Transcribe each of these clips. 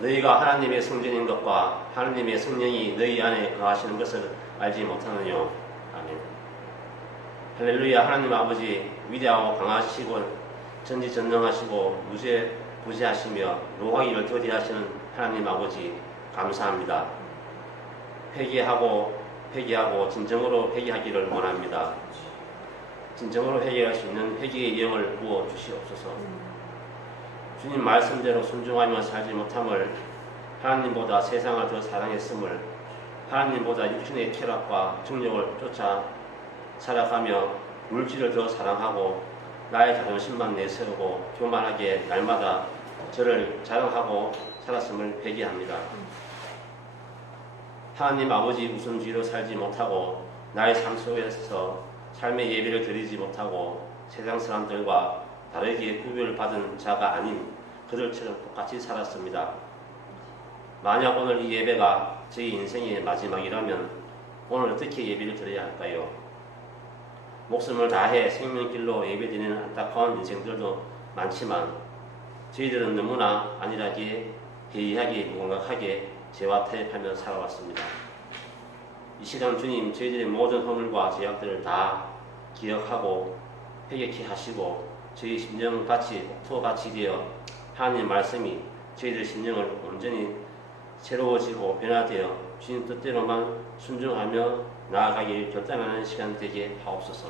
너희가 하나님의 성전인 것과 하나님의 성령이 너희 안에 거하시는 것을 알지 못하느뇨. 아멘. 할렐루야. 하나님 아버지, 위대하고 강하시고 전지전능하시고 무죄부재하시며 노하기를 더디하시는 하나님 아버지, 감사합니다. 회개하고 진정으로 회개하기를 원합니다. 진정으로 회개할 수 있는 회개의 영을 부어 주시옵소서. 주님 말씀대로 순종하며 살지 못함을, 하나님보다 세상을 더 사랑했음을, 하나님보다 육신의 쾌락과 정욕을 쫓아 살아가며 물질을 더 사랑하고 나의 자존심만 내세우고 교만하게 날마다 저를 자랑하고 살았음을 회개합니다. 하나님 아버지, 무슨 죄로 살지 못하고 나의 삶 속에서 삶의 예배를 드리지 못하고 세상 사람들과 다르게 구별받은 자가 아닌 그들처럼 똑같이 살았습니다. 만약 오늘 이 예배가 제 인생의 마지막이라면 오늘 어떻게 예배를 드려야 할까요? 목숨을 다해 생명길로 예배드리는 안타까운 인생들도 많지만 저희들은 너무나 안일하게, 해이하게, 무감각하게 죄와 타협하며 살아왔습니다. 이 시간 주님, 저희들의 모든 허물과 죄악들을 다 기억하고 회개케 하시고 저희 심령같이 옥토같이 되어 하나님 말씀이 저희들 심령을 온전히 새로워지고 변화되어 주님 뜻대로만 순종하며 나아가길 결단하는 시간 되게 하옵소서.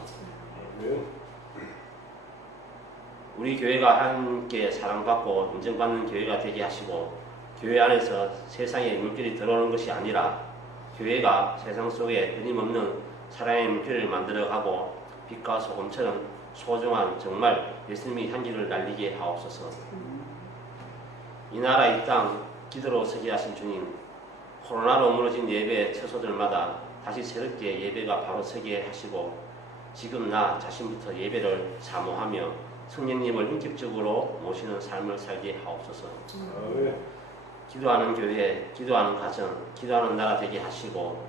우리 교회가 함께 사랑받고 인정받는 교회가 되게 하시고 교회 안에서 세상에 물결이 들어오는 것이 아니라 교회가 세상 속에 끊임없는 사랑의 물결을 만들어가고 빛과 소금처럼 소중한 정말 예수님의 향기를 날리게 하옵소서. 이 나라 이 땅 기도로 서게 하신 주님, 코로나로 무너진 예배 처소들마다 다시 새롭게 예배가 바로 서게 하시고 지금 나 자신부터 예배를 사모하며 성령님을 인격적으로 모시는 삶을 살게 하옵소서. 기도하는 교회, 기도하는 가정, 기도하는 나라 되게 하시고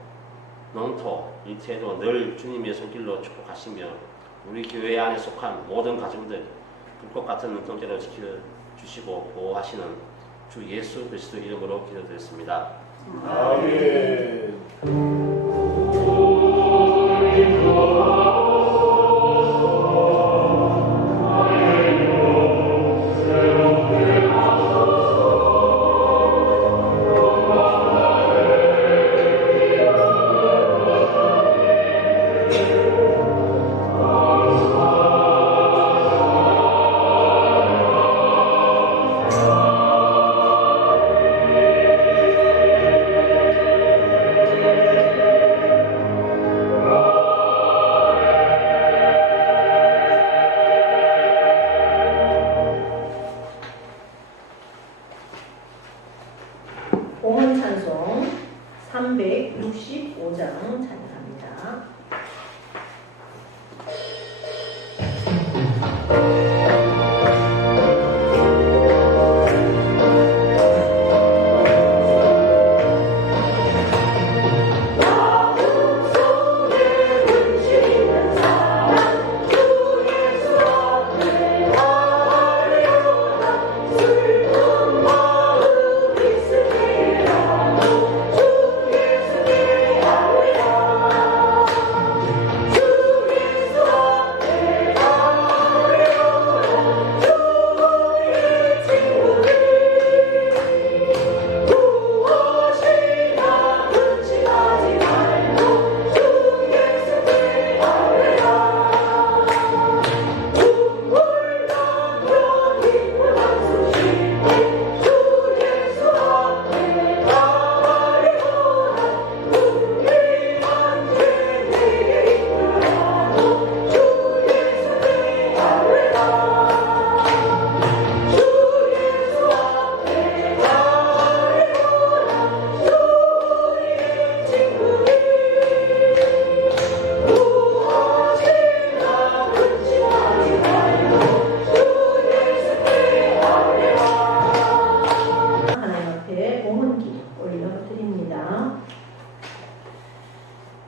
농토, 일터에도 늘 주님의 손길로 축복하시며 우리 교회 안에 속한 모든 가정들 불꽃 같은 눈동자로 지켜주시고 보호하시는 주 예수 그리스도 이름으로 기도드렸습니다. 아멘. 봉헌 찬송 365장 찬양합니다.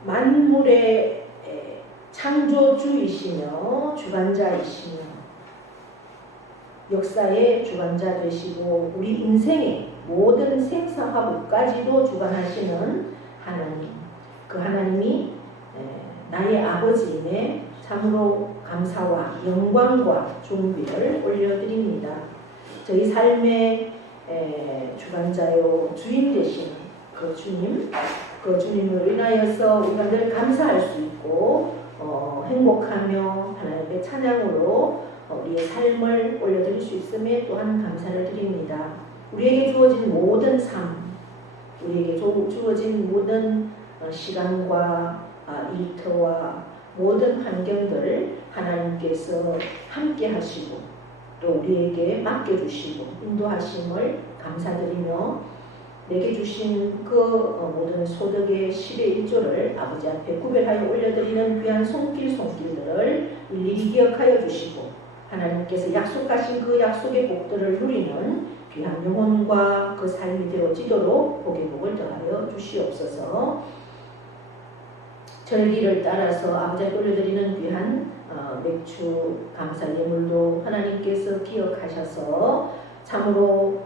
만물의 창조주이시며 주관자이시며 역사의 주관자 되시고 우리 인생의 모든 생사화복까지도 주관하시는 하나님, 그 하나님이 나의 아버지임에 참으로 감사와 영광과 존귀를 올려드립니다. 저희 삶의 주관자요 주인 되신 그 주님, 그 주님을 인하여서 우리가 늘 감사할 수 있고 행복하며 하나님의 찬양으로 우리의 삶을 올려드릴 수 있음에 또한 감사를 드립니다. 우리에게 주어진 모든 삶, 우리에게 주어진 모든 시간과 일터와 모든 환경들을 하나님께서 함께 하시고 또 우리에게 맡겨주시고 인도하심을 감사드리며 내게 주신 그 모든 소득의 10의 1조를 아버지 앞에 구별하여 올려드리는 귀한 손길들을 일일이 기억하여 주시고 하나님께서 약속하신 그 약속의 복들을 누리는 귀한 영혼과 그 삶이 되어지도록 복의 복을 더하여 주시옵소서. 절기를 따라서 아버지 앞에 올려드리는 귀한 맥주 감사 예물도 하나님께서 기억하셔서 참으로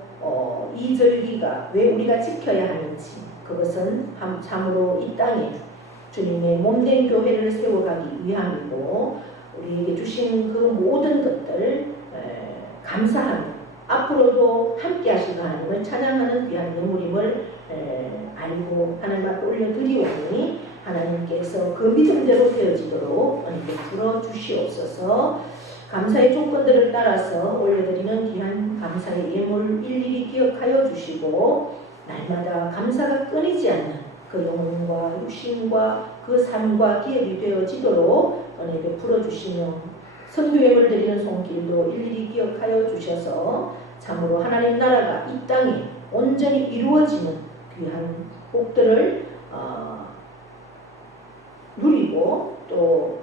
이 절기가 왜 우리가 지켜야 하는지 그것은 참으로 이 땅에 주님의 몸된 교회를 세워가기 위함이고 우리에게 주신 그 모든 것들 감사하며 앞으로도 함께 하시는 하나님을 찬양하는 귀한 예물임을 알고 하나님 앞에 올려드리오니 하나님께서 그 믿음대로 되어지도록 베풀어 주시옵소서. 감사의 조건들을 따라서 올려드리는 귀한 감사의 예물 일일이 기억하여 주시고 날마다 감사가 끊이지 않는 그 영혼과 육신과 그 삶과 기업이 되어지도록 은혜 베풀어 주시며 선교 예물 드리는 손길도 일일이 기억하여 주셔서 참으로 하나님 나라가 이 땅에 온전히 이루어지는 귀한 복들을 누리고 또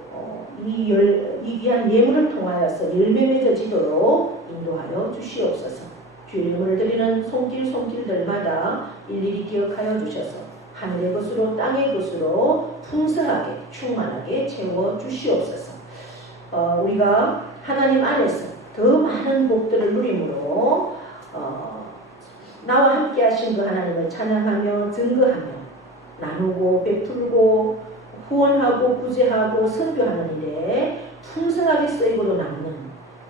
이 귀한 예물을 통하여서 열매 맺어지도록 인도하여 주시옵소서. 주의 예물을 드리는 손길들마다 일일이 기억하여 주셔서 하늘의 것으로 땅의 것으로 풍성하게 충만하게 채워 주시옵소서. 우리가 하나님 안에서 더 많은 복들을 누림으로 나와 함께 하신 그 하나님을 찬양하며 증거하며 나누고 베풀고 후원하고 구제하고 선교하는 일에 풍성하게 쓰이고도 남는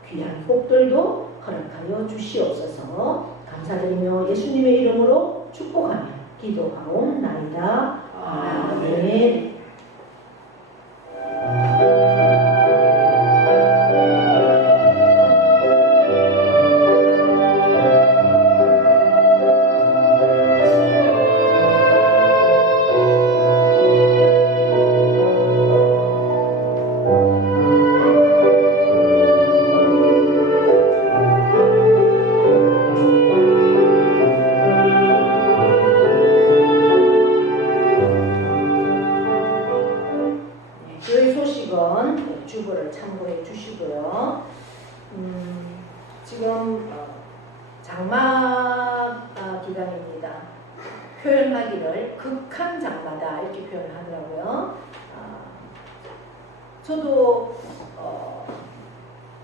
귀한 복들도 허락하여 주시옵소서. 감사드리며 예수님의 이름으로 축복하며 기도하옵나이다. 아멘. 주보를 참고해 주시고요. 지금 장마 기간입니다. 표현하기를 극한 장마다 이렇게 표현을 하더라고요. 저도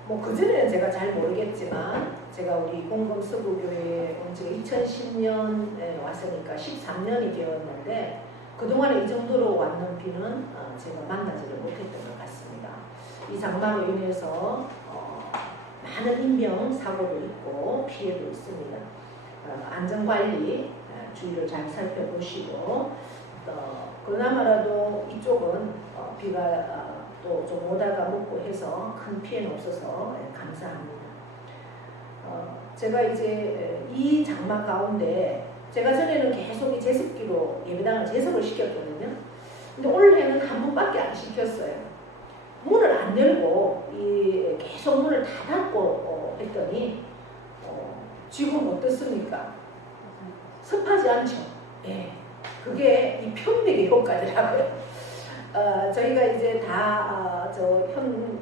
뭐 그전에는 제가 잘 모르겠지만 제가 우리 공금서구교회에 온 지가 2010년에 왔으니까 13년이 되었는데 그동안에 이 정도로 왔는 비는 제가 만나지를 못했던 것 같습니다. 이 장마로 인해서 많은 인명사고도 있고 피해도 있습니다. 안전관리 주의를 잘 살펴보시고 그나마라도 이쪽은 비가 또 좀 오다가 묵고 해서 큰 피해는 없어서 감사합니다. 제가 이제 이 장마 가운데 제가 전에는 계속 이 제습기로 예배당을 제습을 시켰거든요. 근데 올해는 한 번밖에 안 시켰어요. 문을 안 열고 계속 문을 다 닫고 했더니 지금 어떻습니까? 습하지 않죠? 예. 그게 이 편백의 효과더라고요. 저희가 이제 다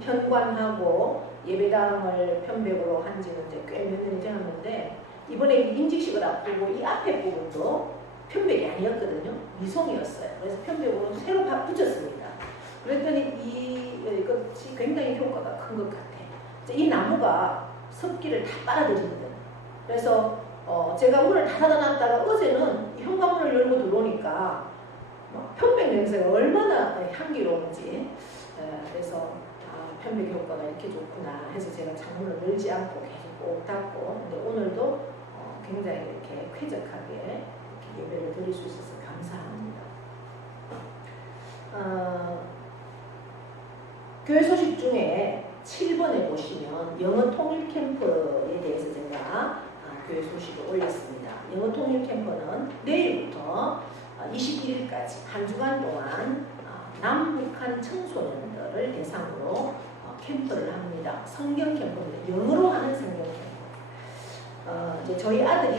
현관하고 예배당을 편백으로 한 지는 이제 꽤 몇 년이 되었는데 이번에 임직식을 앞두고 이 앞에 부분도 편백이 아니었거든요. 미송이었어요. 그래서 편백으로 새로 붙였습니다. 그랬더니 이것이 굉장히 효과가 큰 것 같아요. 이 나무가 습기를 다 빨아들이거든요. 그래서 제가 문을 다 닫아놨다가 어제는 현관문을 열고 들어오니까 편백 냄새가 얼마나 향기로운지 그래서 편백 효과가 이렇게 좋구나 해서 제가 창문을 열지 않고 계속 꼭 닫고 근데 오늘도 굉장히 이렇게 쾌적하게 이렇게 예배를 드릴 수 있어서 감사합니다. 교회 소식 중에 7번에 보시면 영어 통일 캠프에 대해서 제가 교회 소식을 올렸습니다. 영어 통일 캠프는 내일부터 21일까지 한 주간 동안 남북한 청소년들을 대상으로 캠프를 합니다. 성경 캠프입니다. 영어로 하는 성경 캠프. 이제 저희 아들이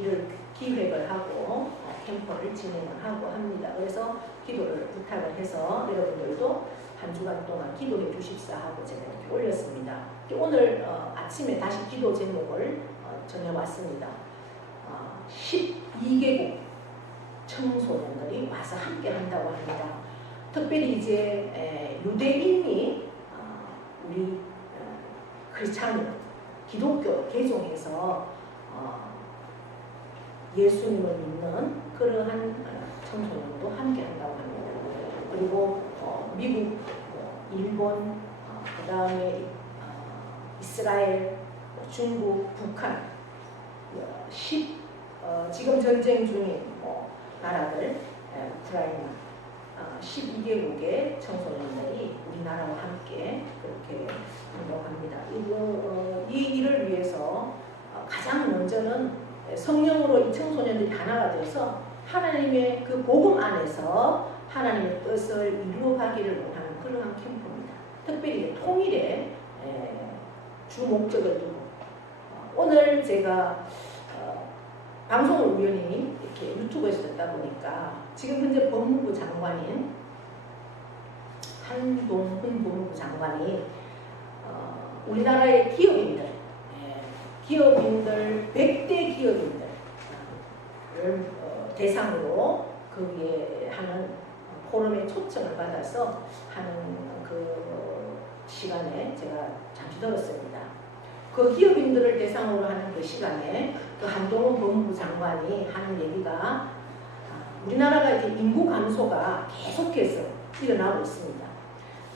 이를 기획을 하고 캠프를 진행을 하고 합니다. 그래서 기도를 부탁을 해서 여러분들도 한 주간 동안 기도해 주십사 하고 제가 이렇게 올렸습니다. 오늘 아침에 다시 기도 제목을 전해왔습니다. 12개국 청소년들이 와서 함께 한다고 합니다. 특별히 이제 유대인이 우리 크리스찬 기독교 개종해서 예수님을 믿는 그러한 청소년도 함께 한다고 합니다. 그리고 미국, 일본, 그 다음에 이스라엘, 중국, 북한, 지금 전쟁 중인 나라들, 우크라이나 12개국의 청소년들이 우리나라와 함께 그렇게 운동합니다. 이 일을 위해서 가장 먼저는 성령으로 이 청소년들이 하나가 되어서 하나님의 그 복음 안에서 하나님의 뜻을 이루어가기를 원하는 그러한 캠프입니다. 특별히 통일의 주 목적을 두고 오늘 제가 방송을 우연히 이렇게 유튜브에서 듣다 보니까 지금 현재 법무부 장관인 한동훈 법무부 장관이 우리나라의 기업인들 100대 기업인들을 대상으로 거기에 하는 포럼에 초청을 받아서 하는 그 시간에 제가 잠시 들었습니다. 그 기업인들을 대상으로 하는 그 시간에 그 한동훈 법무부 장관이 하는 얘기가 우리나라가 이제 인구 감소가 계속해서 일어나고 있습니다.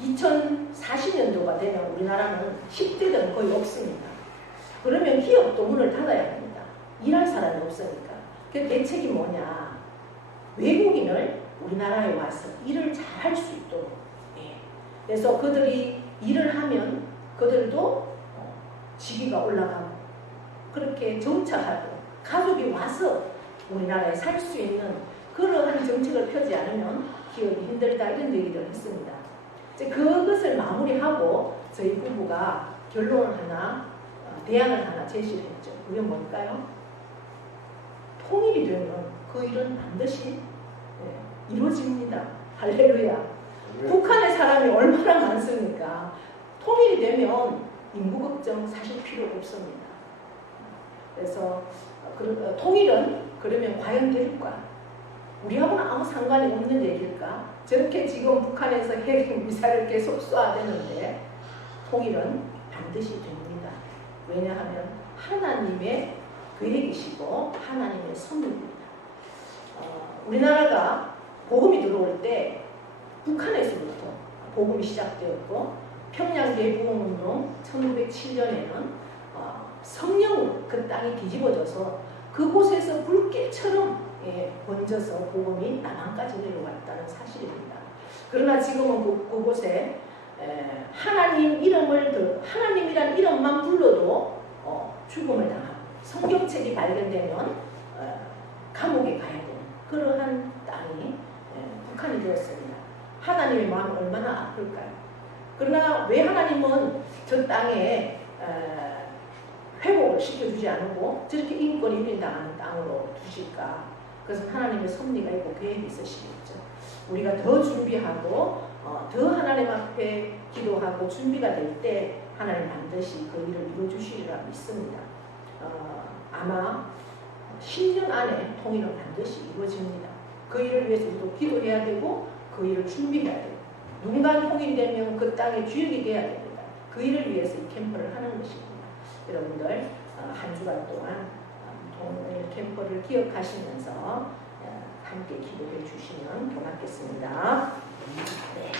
2040년도가 되면 우리나라는 10대들은 거의 없습니다. 그러면 기업도 문을 닫아야 됩니다. 일할 사람이 없으니까. 그 대책이 뭐냐? 외국인을 우리나라에 와서 일을 잘 할 수 있도록. 그래서 그들이 일을 하면 그들도 직위가 올라가고 그렇게 정착하고 가족이 와서 우리나라에 살 수 있는 그러한 정책을 펴지 않으면 기업이 힘들다 이런 얘기를 했습니다. 이제 그것을 마무리하고 저희 부부가 결론을 하나 대안을 하나 제시를 했죠. 그게 뭘까요? 통일이 되면 그 일은 반드시 이루어집니다. 할렐루야. 북한의 사람이 얼마나 많습니까? 통일이 되면 인구 걱정 사실 필요가 없습니다. 그래서 통일은 그러면 과연 될까? 우리하고는 아무 상관이 없는 얘기일까? 저렇게 지금 북한에서 핵 미사일을 계속 쏘아대는데 통일은 반드시 됩니다. 왜냐하면 하나님의 계획이시고 하나님의 선물입니다. 우리나라가 복음이 들어올 때 북한에서부터 복음이 시작되었고 평양 대부흥운동 1907년에는 성령으로 그 땅이 뒤집어져서 그곳에서 불길처럼 번져서 복음이 남한까지 내려왔다는 사실입니다. 그러나 지금은 그곳에 하나님 이름을 하나님이란 이름만 불러도 죽음을 당하고 성경책이 발견되면 감옥에 가야 되는 그러한 땅이 북한이 되었습니다. 하나님의 마음이 얼마나 아플까요? 그러나 왜 하나님은 저 땅에 회복을 시켜주지 않고 저렇게 인권이 유린당하는 땅으로 두실까? 그것은 하나님의 섭리가 있고 계획이 있으시겠죠. 우리가 더 준비하고 더 하나님 앞에 기도하고 준비가 될 때 하나님 반드시 그 일을 이루어주시리라 믿습니다. 아마 10년 안에 통일은 반드시 이루어집니다. 그 일을 위해서 우리도 기도해야 되고 그 일을 준비해야 되고 누군가 통일이 되면 그 땅의 주역이 돼야 됩니다. 그 일을 위해서 이 캠프를 하는 것입니다. 여러분들 한 주간 동안 동일 캠퍼를 기억하시면서 함께 기도해 주시면 고맙겠습니다. 네.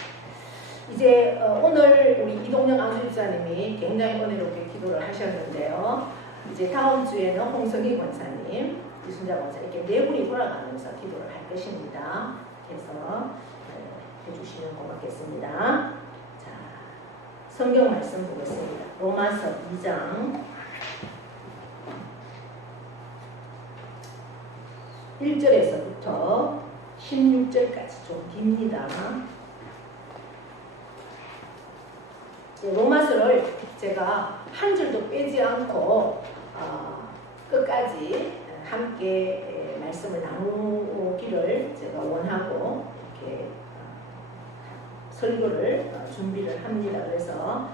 이제 오늘 우리 이동영 안수집사님이 굉장히 은혜롭게 기도를 하셨는데요. 이제 다음 주에는 홍성희 권사님, 이순자 권사 이렇게 네 분이 돌아가면서 기도를 할 것입니다. 그래서 해주시면 고맙겠습니다. 자, 성경 말씀 보겠습니다. 로마서 2장 1절에서부터 16절까지 좀 깁니다. 로마서를 제가 한 줄도 빼지 않고 끝까지 함께 말씀을 나누기를 제가 원하고 이렇게 설교를 준비를 합니다. 그래서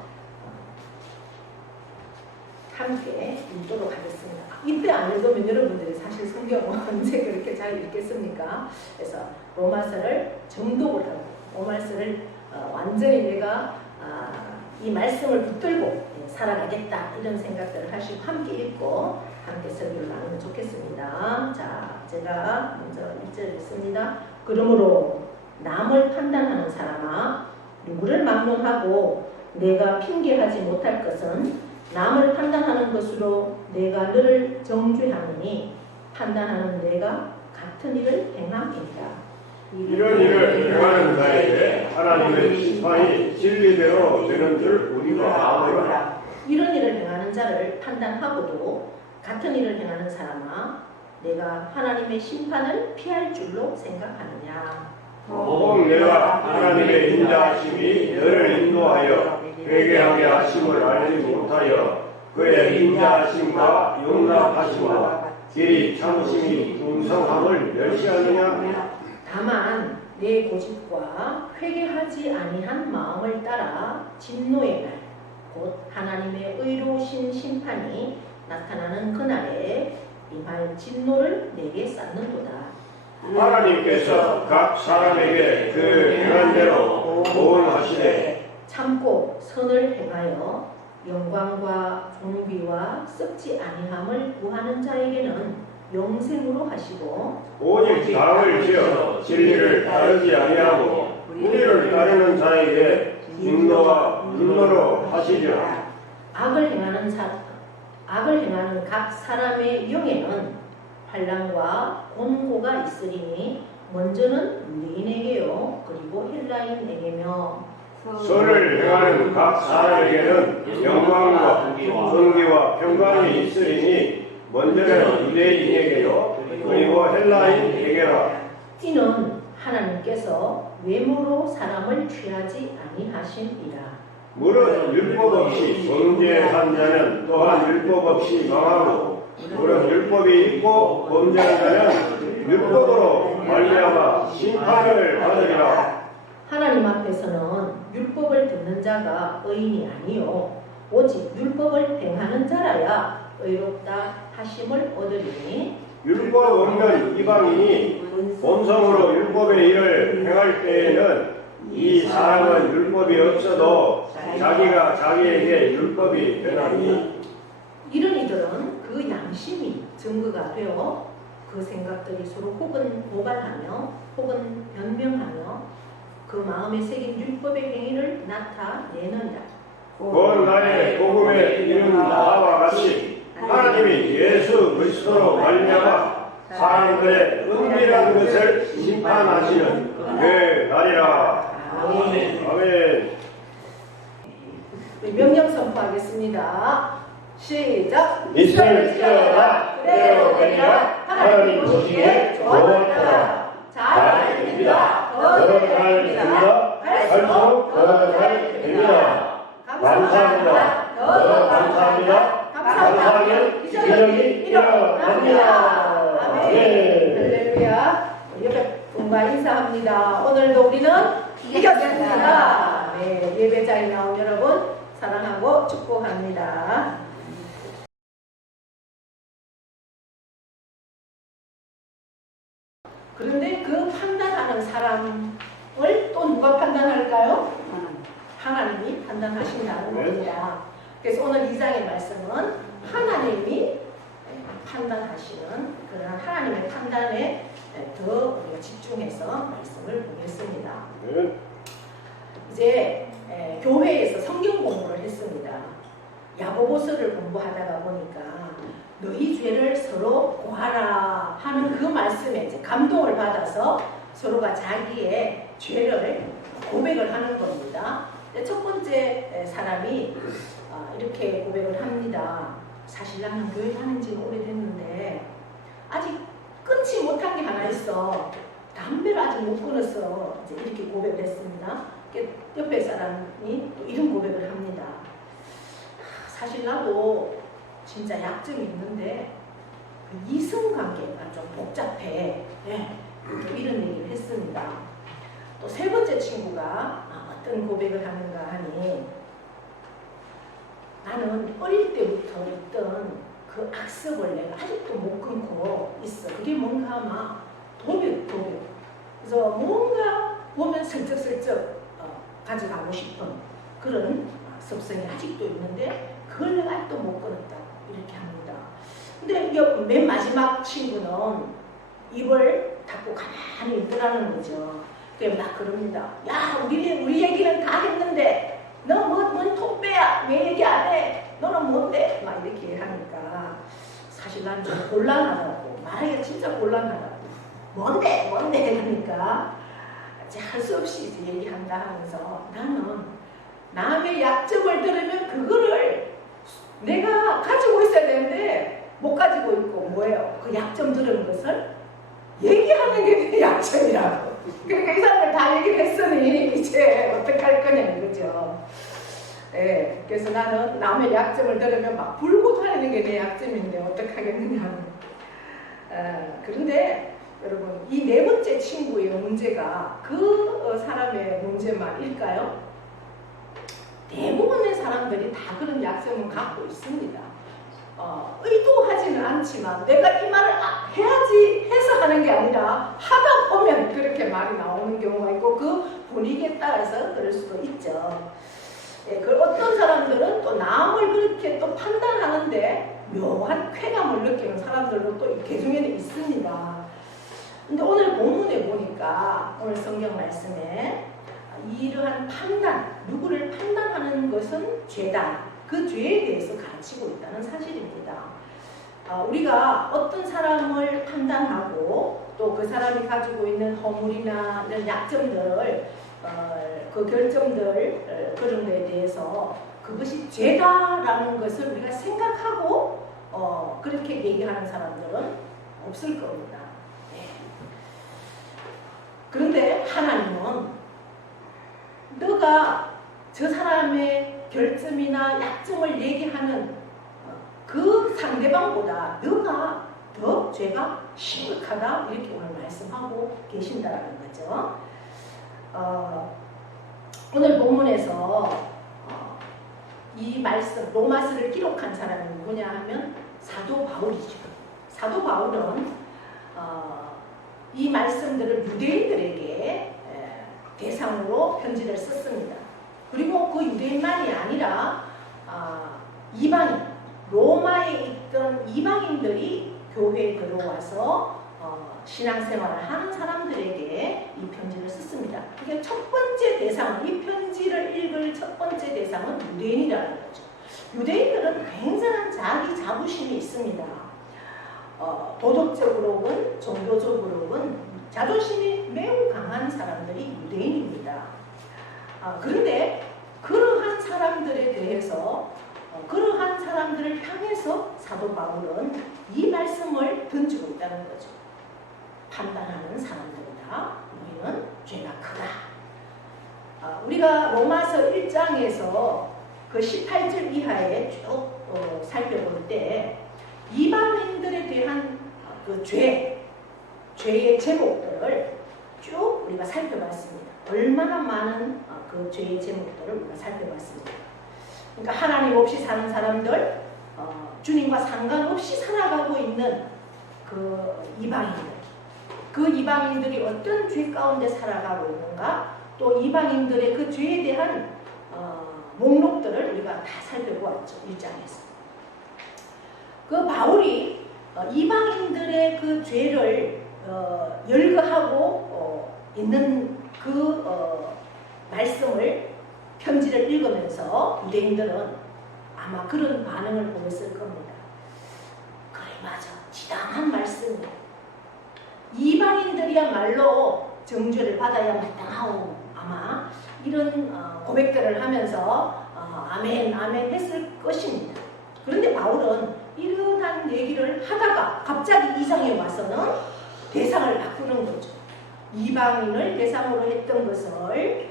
함께 읽도록 하겠습니다. 이때 안 읽으면 여러분들이 사실 성경을 언제 그렇게 잘 읽겠습니까? 그래서 로마서를 정독을 하고 로마서를 완전히 내가 이 말씀을 붙들고 살아가겠다 이런 생각들을 하시고 함께 읽고 함께 설교를 나누면 좋겠습니다. 자, 제가 먼저 1절 읽습니다. 그러므로 남을 판단하는 사람아 누구를 막론하고 내가 핑계하지 못할 것은 남을 판단하는 것으로 내가 너를 정죄하느니 판단하는 내가 같은 일을 행함이니라. 이런 일을 행하는 자에게 하나님의 심판이 진리대로 되는 줄 우리가 알노라. 이런 일을 행하는 자를 판단하고도 같은 일을 행하는 사람아 내가 하나님의 심판을 피할 줄로 생각하느냐. 혹 내가 하나님의 인자하심이 너를 인도하여 회개하게 하심을 알지 못하여 그의 인자하심과 용납하심과 길이 참으심이 풍성함을 멸시하느냐. 다만 내 고집과 회개하지 아니한 마음을 따라 진노의 날 곧 하나님의 의로우신 심판이 나타나는 그날에 임할 진노를 내게 쌓는도다. 하나님께서 각 사람에게 그 행한 대로 보응하시되 참고 선을 행하여 영광과 존귀와 썩지 아니함을 구하는 자에게는 영생으로 하시고 오직 당을 지어 진리를 따르지 아니하고 우리를 따르는 자에게 진노와 분노로 하시리라. 악을 행하는 각 사람의 영에는 환난과 곤고가 있으리니 먼저는 유대인에게요 그리고 헬라인에게며 선을 행하는 각 사람에게는 영광과 존귀와 평강이 있으리니 먼저는 유대인에게요 그리고 헬라인에게라. 이는 하나님께서 외모로 사람을 취하지 아니하심이라. 무릇 율법 없이 범죄한 자는 또한 율법 없이 망하고 무릇 율법이 있고 범죄한 자는 율법으로 말미암아 심판을 받으리라. 하나님 앞에서는 율법을 듣는 자가 의인이 아니요 오직 율법을 행하는 자라야 의롭다 하심을 얻으리니 율법 없는 이방인이 본성으로 율법의 일을 행할 때에는 이 사람은 율법이 없어도 자기가 자기에게 율법이 되나니 이런 이들은 그 양심이 증거가 되어 그 생각들이 서로 혹은 고발하며 혹은 변명하며 그 마음에 새긴 율법의 행위를 나타내느니라. 곧 나의 복음의 이름 나와 같이 하나님이 예수 그리스도로 말미암아 사람들의 은밀한 것을 심판하시는 그 날이라. 아멘. 명령 선포하겠습니다. 시작. 이스라엘 지켜라 그대로 되리라. 하나님 보시기에 좋았다. 잘 됩니다. 더 잘 됩니다. 할수록 더 잘 됩니다. 감사합니다. 더 감사합니다. 감사하면 기적이 일어납니다. 아멘. 할렐루야. 옆에 분과 인사합니다. 오늘도 우리는 이겼습니다. 네, 예배자에 나온 여러분 사랑하고 축복합니다. 그런데 그 판단하는 사람을 또 누가 판단할까요? 하나님이 판단하신다는 겁니다. 그래서 오늘 2장의 말씀은 하나님이 판단하시는 그런 하나님의 판단에 더 우리가 집중해서 말씀을 보겠습니다. 네. 이제 교회에서 성경 공부를 했습니다. 야고보서를 공부하다가 보니까 너희 죄를 서로 고하라 하는 그 말씀에 이제 감동을 받아서 서로가 자기의 죄를 고백을 하는 겁니다. 첫 번째 사람이 이렇게 고백을 합니다. 사실 나는 교회 다닌 지는 오래됐는데 아직 끊지 못한 게 하나 있어. 담배를 아직 못 끊었어. 이제 이렇게 고백을 했습니다. 옆에 사람이 또 이런 고백을 합니다. 사실 나도 진짜 약점이 있는데 그 이성관계가 좀 복잡해. 또 이런 얘기를 했습니다. 또 세 번째 친구가 어떤 고백을 하는가 하니 나는 어릴 때부터 있던 그 악습을 내가 아직도 못 끊고 있어. 그게 뭔가 막 도벽. 그래서 뭔가 보면 슬쩍슬쩍 가져가고 싶은 그런 습성이 아직도 있는데 그걸 내가 아직도 못 끊었다. 이렇게 합니다. 근데 맨 마지막 친구는 입을 닫고 가만히 있더라는 거죠. 그래서 막 그럽니다. 야, 우리 얘기는 다 했는데 너 뭔 톱배야? 왜 얘기 안 해? 너는 뭔데? 막 이렇게 하니까 사실 난 좀 곤란하다고. 말하기가 진짜 곤란하다고. 뭔데? 그러니까 할 수 없이 이제 얘기한다 하면서 나는 남의 약점을 들으면 그거를 내가 가지고 있어야 되는데 못 가지고 있고 뭐예요? 그 약점 들은 것을 얘기하는 게 내 약점이라고. 그러니까 이 사람을 다 얘기했으니 이제 어떡할 거냐 이거죠. 네, 그래서 나는 남의 약점을 들으면 막 불고 다니는 게 내 약점인데 어떡하겠느냐. 그런데 여러분 이 네 번째 친구의 문제가 그 사람의 문제만일까요? 대부분의 사람들이 다 그런 약점을 갖고 있습니다. 의도하지는 않지만 내가 이 말을 해야지 해서 하는 게 아니라 하다 보면 그렇게 말이 나오는 경우가 있고 그 분위기에 따라서 그럴 수도 있죠. 그 어떤 사람들은 또 남을 그렇게 또 판단하는데 묘한 쾌감을 느끼는 사람들도 또 그 중에는 있습니다. 근데 오늘 본문에 보니까 오늘 성경 말씀에 이러한 판단, 누구를 판단하는 것은 죄다. 그 죄에 대해서 가르치고 있다는 사실입니다. 우리가 어떤 사람을 판단하고 또 그 사람이 가지고 있는 허물이나 이런 약점들을 그 결점들 그런 거에 대해서 그것이 죄다라는 것을 우리가 생각하고 그렇게 얘기하는 사람들은 없을 겁니다. 네. 그런데 하나님은 너가 저 사람의 결점이나 약점을 얘기하는 그 상대방보다 너가 더 죄가 심각하다 이렇게 오늘 말씀하고 계신다는 거죠. 오늘 본문에서 이 말씀 로마서를 기록한 사람이 누구냐 하면 사도 바울이죠. 사도 바울은 이 말씀들을 유대인들에게 대상으로 편지를 썼습니다. 그리고 그 유대인만이 아니라 이방인, 로마에 있던 이방인들이 교회에 들어와서 신앙생활을 하는 사람들에게 이 편지를 썼습니다. 그게 첫 번째 대상은, 이 편지를 읽을 첫 번째 대상은 유대인이라는 거죠. 유대인들은 굉장한 자기 자부심이 있습니다. 도덕적으로는 종교적으로는 자존심이 매우 강한 사람들이 유대인입니다. 그런데 그러한 사람들에 대해서 그러한 사람들을 향해서 사도 바울은 이 말씀을 던지고 있다는 거죠. 판단하는 사람들이다. 우리는 죄가 크다. 우리가 로마서 1장에서 그 18절 이하에 쭉 살펴볼 때 이방인들에 대한 그 죄의 제목들을 쭉 우리가 살펴봤습니다. 얼마나 많은 그 죄의 제목들을 우리가 살펴봤습니다. 그러니까 하나님 없이 사는 사람들, 주님과 상관없이 살아가고 있는 그 이방인들, 그 이방인들이 어떤 죄 가운데 살아가고 있는가, 또 이방인들의 그 죄에 대한 목록들을 우리가 다 살펴보았죠. 1장에서. 그 바울이 이방인들의 그 죄를 열거하고 있는 그 말씀을 편지를 읽으면서 유대인들은 아마 그런 반응을 보였을 겁니다. 그래 맞아, 지당한 말씀이야. 이방인들이야말로 정죄를 받아야 마땅하오. 아마 이런 고백들을 하면서 아멘 아멘 했을 것입니다. 그런데 바울은 이러한 얘기를 하다가 갑자기 이상에 와서는 대상을 바꾸는 거죠. 이방인을 대상으로 했던 것을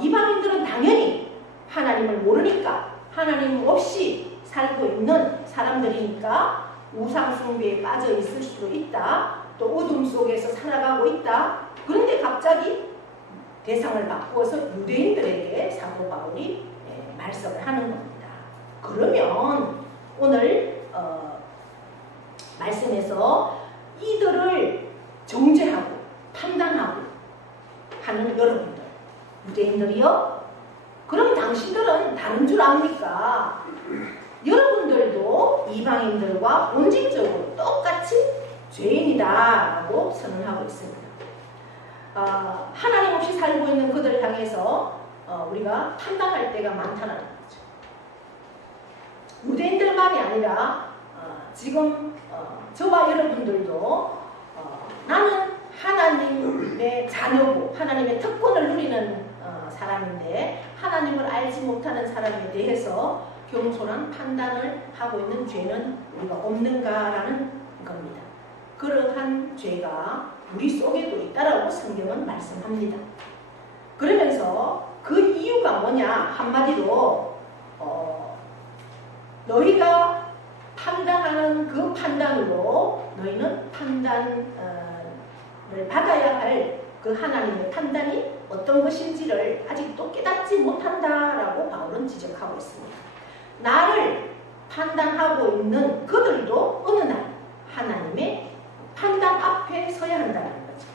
이방인들은 당연히 하나님을 모르니까 하나님 없이 살고 있는 사람들이니까 우상 숭배에 빠져 있을 수도 있다. 또 어둠 속에서 살아가고 있다. 그런데 갑자기 대상을 바꾸어서 유대인들에게 사도 바울이 말씀을 하는 겁니다. 그러면 오늘 말씀에서 이들을 정죄하고 판단하고 하는 여러분들, 유대인들이요? 그럼 당신들은 다른 줄 압니까? 여러분들도 이방인들과 본질적으로 똑같이 죄인이다라고 선언하고 있습니다. 하나님 없이 살고 있는 그들 향해서 우리가 판단할 때가 많다는 거죠. 유대인들만이 아니라 지금 저와 여러분들도 나는 하나님의 자녀고 하나님의 특권을 누리는 사람인데 하나님을 알지 못하는 사람에 대해서 겸손한 판단을 하고 있는 죄는 우리가 없는가라는 겁니다. 그러한 죄가 우리 속에도 있다라고 성경은 말씀합니다. 그러면서 그 이유가 뭐냐? 한마디로 너희가 판단하는 그 판단으로 너희는 판단을 받아야 할 그 하나님의 판단이 어떤 것인지를 아직도 깨닫지 못한다라고 바울은 지적하고 있습니다. 나를 판단하고 있는 그들도 어느 날 하나님의 판단 앞에 서야 한다는 거죠.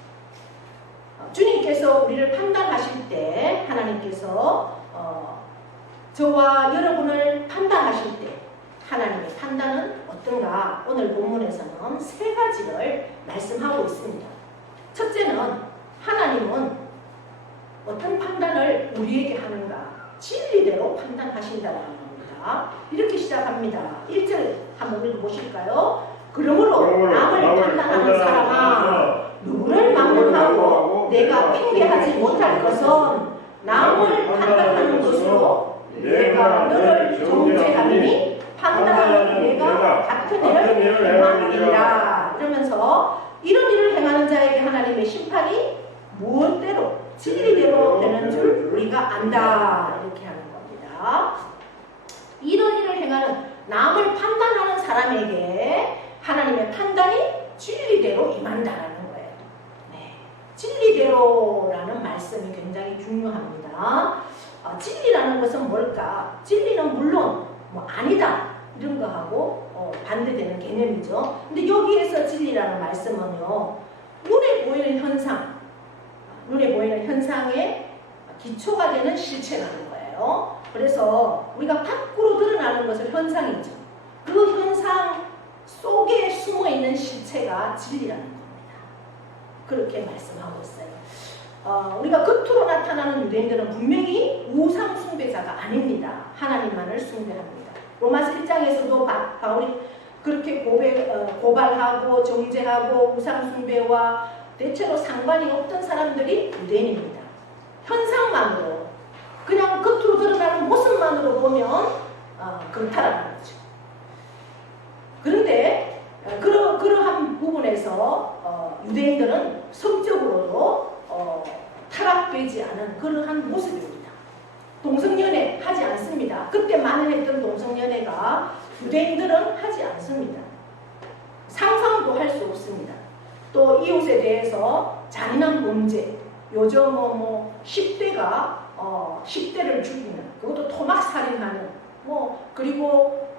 주님께서 우리를 판단하실 때 하나님께서 저와 여러분을 판단하실 때 하나님의 판단은 어떤가? 오늘 본문에서는 세 가지를 말씀하고 있습니다. 첫째는 하나님은 어떤 판단을 우리에게 하는가? 진리대로 판단하신다는 겁니다. 이렇게 시작합니다. 1절 한번 읽어보실까요? 그러므로 남을 판단하는 사람아 누구를 막론하고 내가 핑계하지 못할 것은 남을 판단하는 것으로 내가 너를 정죄하리니 판단하는 내가 같은 일을 행하느니라. 이러면서 이런 일을 행하는 자에게 하나님의 심판이 무엇대로 진리대로 되는 줄 우리가 안다. 이렇게 하는 겁니다. 이런 일을 행하는 남을 판단하는 사람에게 하나님의 판단이 진리대로 임한다라는 거예요. 네. 진리대로라는 말씀이 굉장히 중요합니다. 진리라는 것은 뭘까? 진리는 물론 아니다 이런 거하고 반대되는 개념이죠. 근데 여기에서 진리라는 말씀은요, 눈에 보이는 현상의 기초가 되는 실체라는 거예요. 그래서 우리가 밖으로 드러나는 것을 현상이죠. 그 현상 속에 숨어 있는 실체가 진리라는 겁니다. 그렇게 말씀하고 있어요. 우리가 겉으로 나타나는 유대인들은 분명히 우상 숭배자가 아닙니다. 하나님만을 숭배합니다. 로마서 1장에서도 바울이 그렇게 고발하고 정죄하고 우상 숭배와 대체로 상관이 없던 사람들이 유대인입니다. 현상만으로 그냥 겉으로 드러나는 모습만으로 보면 그렇다라는 거죠. 그런데 그러한 부분에서 유대인들은 성적으로도 타락되지 않은 그러한 모습입니다. 동성연애 하지 않습니다. 그때 많이 했던 동성연애가 유대인들은 하지 않습니다. 상상도 할 수 없습니다. 또 이웃에 대해서 잔인한 범죄, 요즘 10대가 10대를 죽이는, 그것도 토막살인하는, 그리고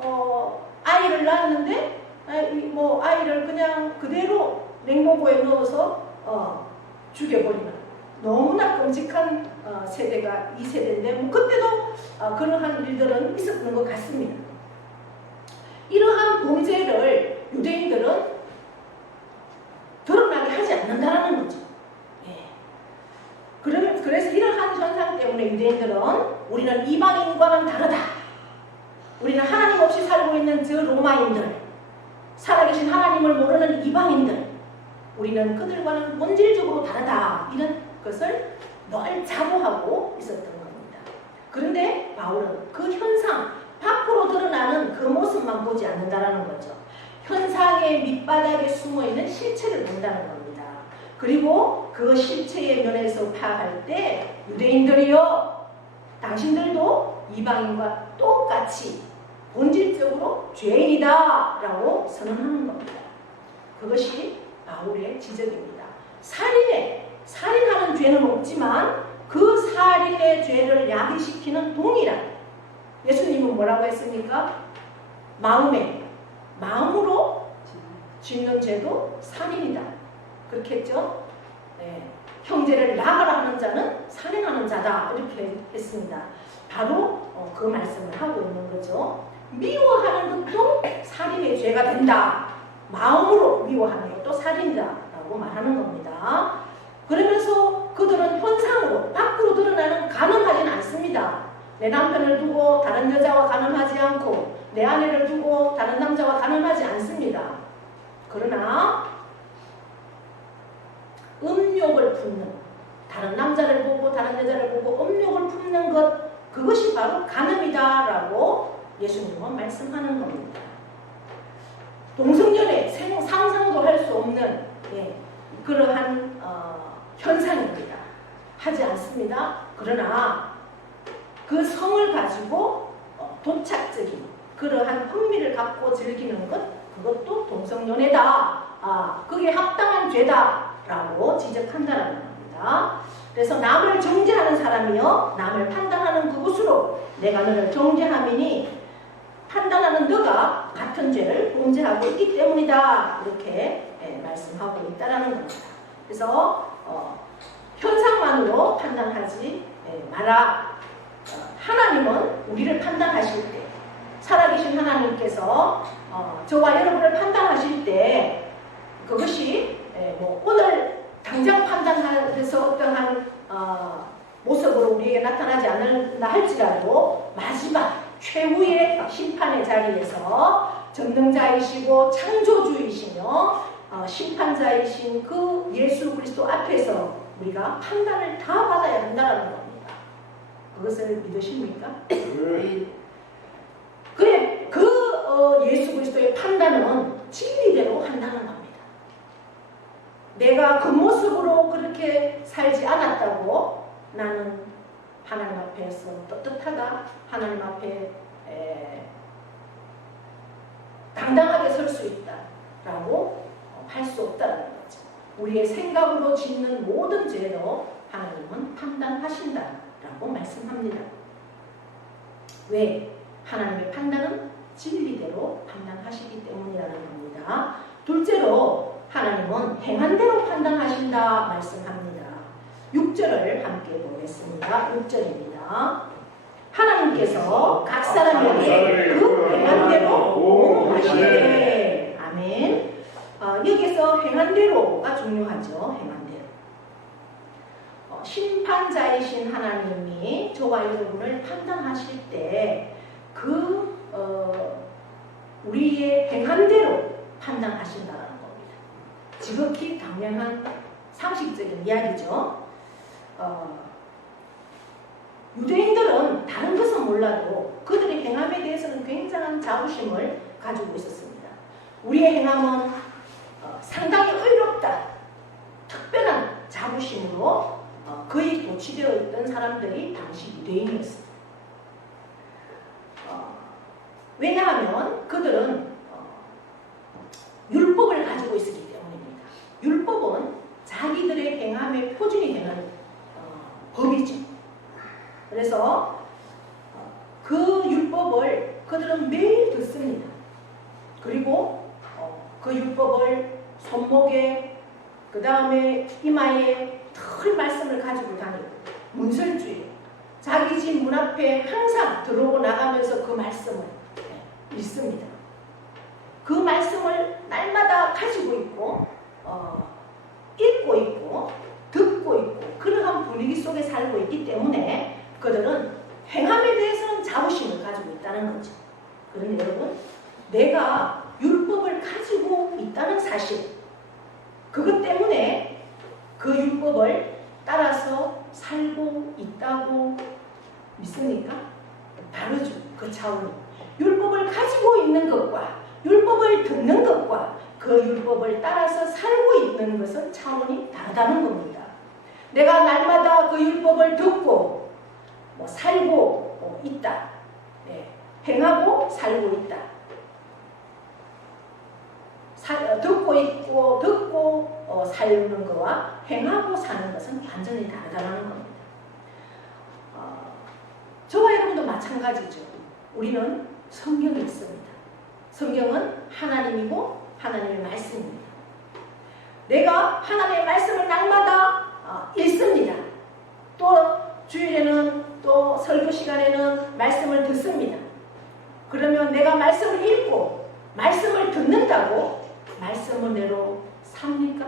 아이를 낳았는데 아이를 그냥 그대로 냉동고에 넣어서 죽여버리는 너무나 끔찍한 세대가 이 세대인데 그때도 그러한 일들은 있었던 것 같습니다. 이러한 범죄를 유대인들은 않는다라는 거죠. 예. 그래서 이러한 현상 때문에 유대인들은 우리는 이방인과는 다르다. 우리는 하나님 없이 살고 있는 저 로마인들, 살아계신 하나님을 모르는 이방인들, 우리는 그들과는 본질적으로 다르다. 이런 것을 늘 자부하고 있었던 겁니다. 그런데 바울은 그 현상, 밖으로 드러나는 그 모습만 보지 않는다라는 거죠. 현상의 밑바닥에 숨어있는 실체를 본다는 겁니다. 그리고 그 실체의 면에서 파악할 때 유대인들이요, 당신들도 이방인과 똑같이 본질적으로 죄인이다 라고 선언하는 겁니다. 그것이 바울의 지적입니다. 살인하는 죄는 없지만 그 살인의 죄를 야기시키는 동일한, 예수님은 뭐라고 했습니까? 마음으로 짓는 죄도 살인이다. 그렇게 했죠? 네. 형제를 낙하라 하는 자는 살인하는 자다. 이렇게 했습니다. 바로 그 말씀을 하고 있는 거죠. 미워하는 것도 살인의 죄가 된다. 마음으로 미워하는 것도 살인이다라고 말하는 겁니다. 그러면서 그들은 현상으로 밖으로 드러나는 간음하지는 않습니다. 내 남편을 두고 다른 여자와 간음하지 않고 내 아내를 두고 다른 남자와 간음하지 않습니다. 그러나 음욕을 품는, 다른 남자를 보고 다른 여자를 보고 음욕을 품는 것, 그것이 바로 간음이다라고 예수님은 말씀하는 겁니다. 동성연애 상상도 할 수 없는 그러한 현상입니다. 하지 않습니다. 그러나 그 성을 가지고 도착적인 그러한 흥미를 갖고 즐기는 것, 그것도 동성연애다. 그게 합당한 죄다라고 지적한다는 겁니다. 그래서 남을 정죄하는 사람이요, 남을 판단하는 그것으로 내가 너를 정죄함이니 판단하는 너가 같은 죄를 범죄하고 있기 때문이다. 이렇게 말씀하고 있다라는 겁니다. 그래서 현상만으로 판단하지 마라. 하나님은 우리를 판단하실 때, 살아계신 하나님께서 저와 여러분을 판단하실 때, 그것이 오늘 당장 판단해서 어떠한 모습으로 우리에게 나타나지 않는다 할지라도 마지막 최후의 심판의 자리에서 전능자이시고 창조주이시며 심판자이신 그 예수 그리스도 앞에서 우리가 판단을 다 받아야 한다는 겁니다. 그것을 믿으십니까? 그래, 예수 그리스도의 판단은 진리대로 한다는 겁니다. 내가 겉모습으로 그렇게 살지 않았다고 나는 하나님 앞에서 떳떳하다, 하나님 앞에 당당하게 설 수 있다라고 할 수 없다는 거죠. 우리의 생각으로 짓는 모든 죄도 하나님은 판단하신다라고 말씀합니다. 왜? 하나님의 판단은 진리대로 판단하시기 때문이라는 겁니다. 둘째로 하나님은 행한 대로 판단하신다 말씀합니다. 6절을 함께 보겠습니다. 6절입니다. 하나님께서 각 사람에게 그 행한 대로 보응하시되. 아멘. 여기서 행한 대로가 중요하죠. 행한 대로. 심판자이신 하나님이 저와 여러분을 판단하실 때 우리의 행한 대로 판단하신다는 겁니다. 지극히 당연한 상식적인 이야기죠. 유대인들은 다른 것은 몰라도 그들의 행함에 대해서는 굉장한 자부심을 가지고 있었습니다. 우리의 행함은 상당히 의롭다, 특별한 자부심으로 거의 도취되어 있던 사람들이 당시 유대인이었습니다. 왜냐하면 그들은 율법을 가지고 있었기 때문입니다. 율법은 자기들의 행함의 표준이 되는 법이죠. 그래서 그 율법을 그들은 매일 듣습니다. 그리고 그 율법을 손목에, 그 다음에 이마에 털 말씀을 가지고 다니고, 문설주의, 자기 집 문 앞에 항상 들어오고 나가면서 그 말씀을 읽습니다. 그 말씀을 날마다 가지고 있고 읽고 있고 듣고 있고 그러한 분위기 속에 살고 있기 때문에 그들은 행함에 대해서는 자부심을 가지고 있다는 거죠. 그런데 여러분, 내가 율법을 가지고 있다는 사실, 그것 때문에 그 율법을 따라서 살고 있다고 믿습니까? 다르죠. 그 차원이. 율법을 가지고 있는 것과 율법을 듣는 것과 그 율법을 따라서 살고 있는 것은 차원이 다르다는 겁니다. 내가 날마다 그 율법을 듣고 살고 있다. 네. 행하고 살고 있다. 듣고 있고 듣고 살는 것과 행하고 사는 것은 완전히 다르다는 겁니다. 저와 여러분도 마찬가지죠. 우리는 성경이 있습니다. 성경은 하나님이고 하나님의 말씀입니다. 내가 하나님의 말씀을 날마다 읽습니다. 또 주일에는 또 설교 시간에는 말씀을 듣습니다. 그러면 내가 말씀을 읽고 말씀을 듣는다고 말씀은대로 삽니까?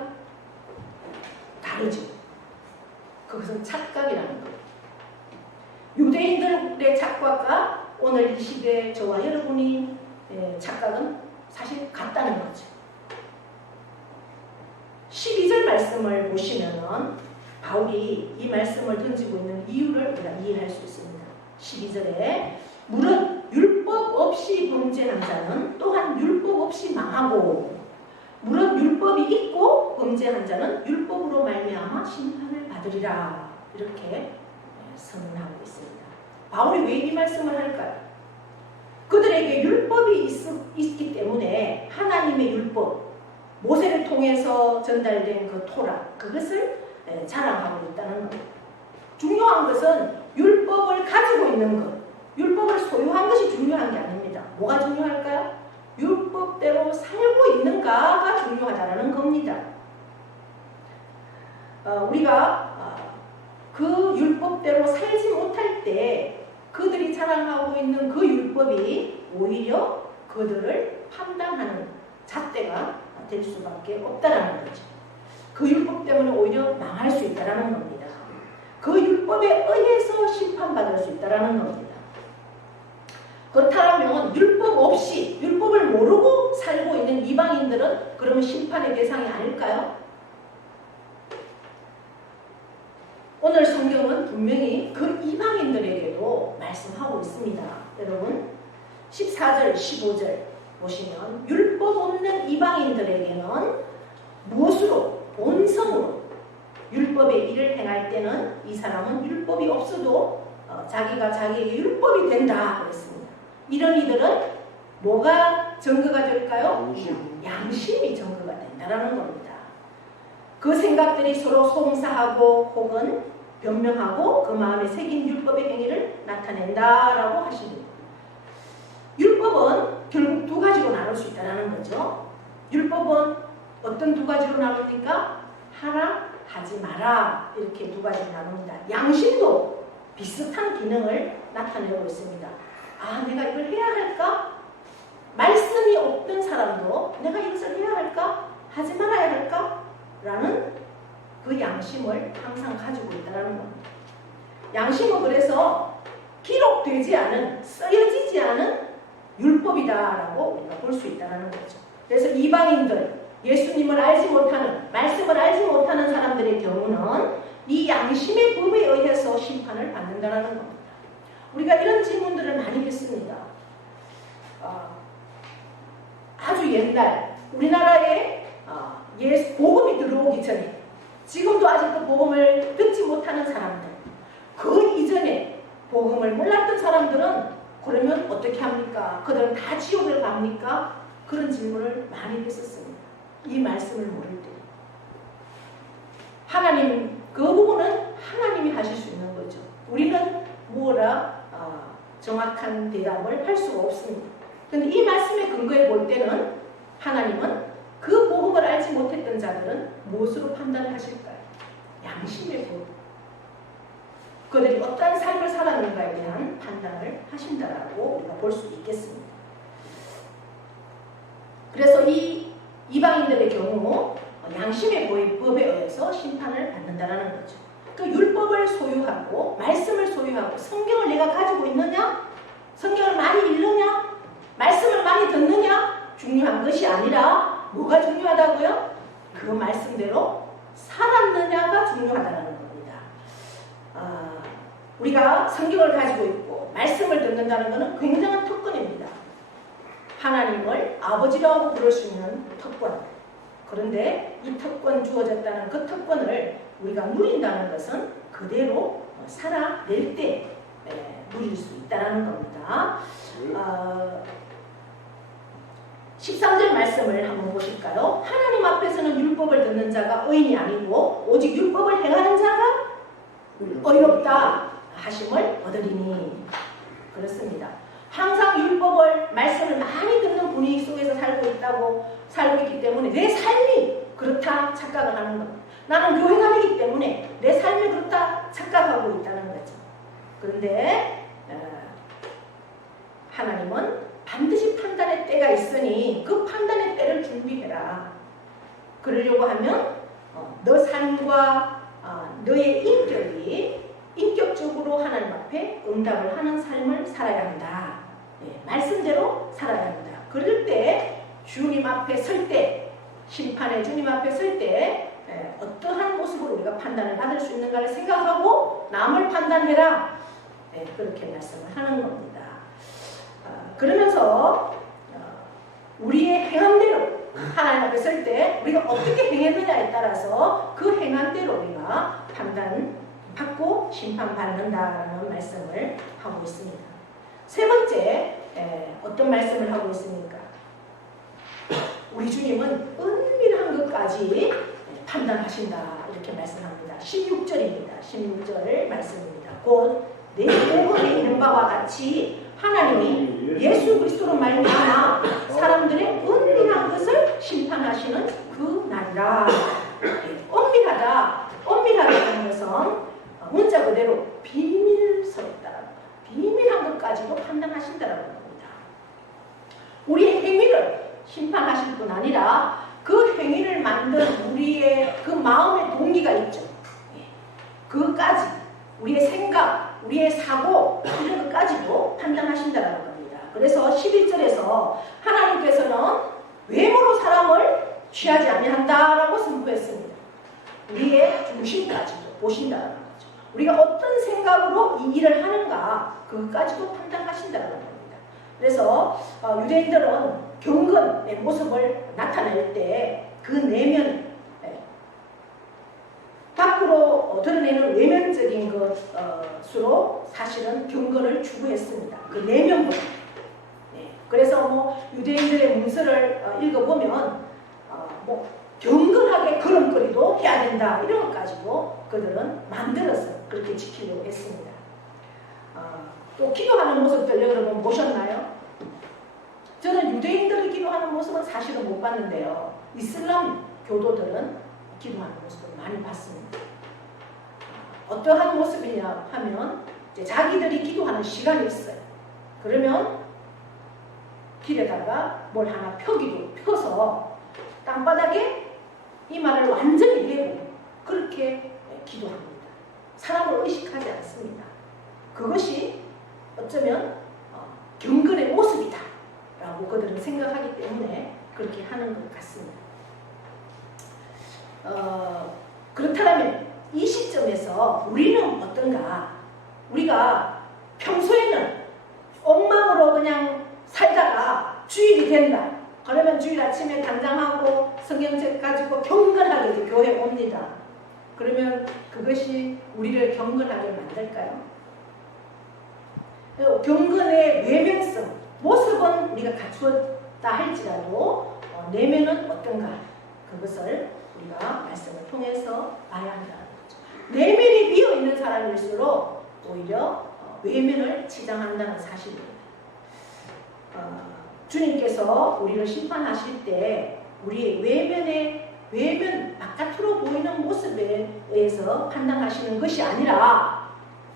다르죠. 그것은 착각이라는 거예요. 유대인들의 착각과 오늘 이 시대의 저와 여러분이 착각은 사실 같다는 거죠. 12절 말씀을 보시면은 바울이 이 말씀을 던지고 있는 이유를 우리가 이해할 수 있습니다. 12절에 무릇 율법 없이 범죄한 자는 또한 율법 없이 망하고 무릇 율법이 있고 범죄한 자는 율법으로 말미암아 심판을 받으리라. 이렇게 선언하고 있습니다. 바울이 왜 이 말씀을 할까요? 그들에게 율법이 있기 때문에 하나님의 율법, 모세를 통해서 전달된 그 토라, 그것을 자랑하고 있다는 겁니다. 중요한 것은 율법을 가지고 있는 것, 율법을 소유한 것이 중요한 게 아닙니다. 뭐가 중요할까요? 율법대로 살고 있는가가 중요하다는 겁니다. 우리가 그 율법대로 살지 못할 때 그들이 자랑하고 있는 그 율법이 오히려 그들을 판단하는 잣대가 될 수밖에 없다라는 거죠. 그 율법 때문에 오히려 망할 수 있다라는 겁니다. 그 율법에 의해서 심판받을 수 있다라는 겁니다. 그렇다면 율법 없이 율법을 모르고 살고 있는 이방인들은 그러면 심판의 대상이 아닐까요? 오늘 성경은 분명히 그 이방인들에게도 말씀하고 있습니다. 여러분 14절 15절 보시면 율법 없는 이방인들에게는 무엇으로? 본성으로 율법의 일을 행할 때는 이 사람은 율법이 없어도 자기가 자기에게 율법이 된다 그랬습니다. 이런 이들은 뭐가 증거가 될까요? 양심이 증거가 된다는 겁니다. 그 생각들이 서로 송사하고 혹은 변명하고 그 마음에 새긴 율법의 행위를 나타낸다라고 하십니다. 율법은 결국 두 가지로 나눌 수 있다는 거죠. 율법은 어떤 두 가지로 나눕니까? 하라, 하지 마라 이렇게 두 가지로 나눕니다. 양심도 비슷한 기능을 나타내고 있습니다. 아, 내가 이걸 해야 할까? 말씀이 없던 사람도 내가 이것을 해야 할까? 하지 말아야 할까? 라는 그 양심을 항상 가지고 있다는 겁니다. 양심은 그래서 기록되지 않은, 쓰여지지 않은 율법이다라고 우리가 볼 수 있다는 거죠. 그래서 이방인들, 예수님을 알지 못하는, 말씀을 알지 못하는 사람들의 경우는 이 양심의 법에 의해서 심판을 받는다는 겁니다. 우리가 이런 질문들을 많이 했습니다. 아주 옛날 우리나라에 복음이 들어오기 전에, 지금도 아직도 복음을 듣지 못하는 사람들, 그 이전에 복음을 몰랐던 사람들은 그러면 어떻게 합니까? 그들은 다 지옥을 갑니까? 그런 질문을 많이 했었습니다. 이 말씀을 모를 때. 하나님, 그 부분은 하나님이 하실 수 있는 거죠. 우리는 뭐라 정확한 대답을 할 수가 없습니다. 그런데 이 말씀의 근거에 볼 때는 하나님은 그 복음을 알지 못했던 자들은 무엇으로 판단을 하실까요? 양심의 법. 그들이 어떠한 삶을 살았는가에 대한 판단을 하신다라고 우리가 볼 수 있겠습니다. 그래서 이 이방인들의 경우 양심의 법에 의해서 심판을 받는다라는 거죠. 그 율법을 소유하고 말씀을 소유하고 성경을 내가 가지고 있느냐? 성경을 많이 읽느냐? 말씀을 많이 듣느냐? 중요한 것이 아니라 뭐가 중요하다고요? 그 말씀대로 살았느냐가 중요하다는 겁니다. 우리가 성경을 가지고 있고 말씀을 듣는다는 것은 굉장한 특권입니다. 하나님을 아버지라고 부를 수 있는 특권. 그런데 이 특권 주어졌다는 그 특권을 우리가 누린다는 것은 그대로 살아낼 때 누릴 수 있다는 겁니다. 13절 말씀을 한번 보실까요? 하나님 앞에서는 율법을 듣는 자가 의인이 아니고 오직 율법을 행하는 자가 의롭다 하심을 얻으리니. 그렇습니다. 항상 율법을 말씀을 많이 듣는 분위기 속에서 살고 있기 때문에 내 삶이 그렇다 착각을 하는 겁니다. 나는 교회 다니기 때문에 내 삶이 그렇다 착각하고 있다는 거죠. 그런데 하나님은 반드시 판단의 때가 있으니 그 판단의 때를 준비해라. 그러려고 하면 너 삶과 너의 인격이 인격적으로 하나님 앞에 응답을 하는 삶을 살아야 한다. 말씀대로 살아야 한다. 그럴 때 주님 앞에 설 때, 심판의 주님 앞에 설 때 어떠한 모습으로 우리가 판단을 받을 수 있는가를 생각하고 남을 판단해라. 그렇게 말씀을 하는 겁니다. 그러면서 우리의 행함대로 하나님 앞에 설 때 우리가 어떻게 행했느냐에 따라서 그 행함대로 우리가 판단받고 심판받는다라는 말씀을 하고 있습니다. 세 번째, 어떤 말씀을 하고 있습니까? 우리 주님은 은밀한 것까지 판단하신다 이렇게 말씀합니다. 16절입니다. 16절 말씀입니다. 곧 내 복음에 있는 바와 같이 하나님이 예수 그리스도로 말미암아 사람들의 은밀한 것을 심판하시는 그 날이라. 엄밀하다는 것은 문자 그대로 비밀스럽다라는 것, 비밀한 것까지도 판단하신다라는 겁니다. 우리의 행위를 심판하실 뿐 아니라 그 행위를 만든 우리의 그 마음의 동기가 있죠. 그것까지 우리의 생각, 우리의 사고 이런 것까지도 판단하신다는 겁니다. 그래서 11절에서 하나님께서는 외모로 사람을 취하지 아니한다라고 선포했습니다. 우리의 중심까지도 보신다는 거죠. 우리가 어떤 생각으로 이 일을 하는가 그것까지도 판단하신다는 겁니다. 그래서 유대인들은 경건의 모습을 나타낼 때 그 내면 밖으로 드러내는 외면적인 것으로 사실은 경건을 추구했습니다. 그 내면부터. 그래서 유대인들의 문서를 읽어보면 경건하게 걸음걸이도 해야 된다 이런 것까지도 그들은 만들어서 그렇게 지키려고 했습니다. 또 기도하는 모습들 여러분 보셨나요? 저는 유대인들이 기도하는 모습은 사실은 못 봤는데요. 이슬람 교도들은 기도하는 모습을 많이 봤습니다. 어떠한 모습이냐 하면 이제 자기들이 기도하는 시간이 있어요. 그러면 길에다가 뭘 하나 펴서 땅바닥에 이마를 완전히 대고 그렇게 기도합니다. 사람을 의식하지 않습니다. 그것이 어쩌면 경건의 모습이다 라고 그들은 생각하기 때문에 그렇게 하는 것 같습니다. 그렇다면 이 시점에서 우리는 어떤가? 우리가 평소에는 엉망으로 그냥 살다가 주일이 된다. 그러면 주일 아침에 당장하고 성경책 가지고 경건하게 이제 교회에 옵니다. 그러면 그것이 우리를 경건하게 만들까요? 경건의 외면성, 모습은 우리가 갖추었다 할지라도 내면은 어떤가? 그것을 우리가 말씀을 통해서 봐야 한다는 거죠. 내면이 비어있는 사람일수록 오히려 외면을 치장한다는 사실입니다. 주님께서 우리를 심판하실 때 우리의 외면 바깥으로 보이는 모습에 의해서 판단하시는 것이 아니라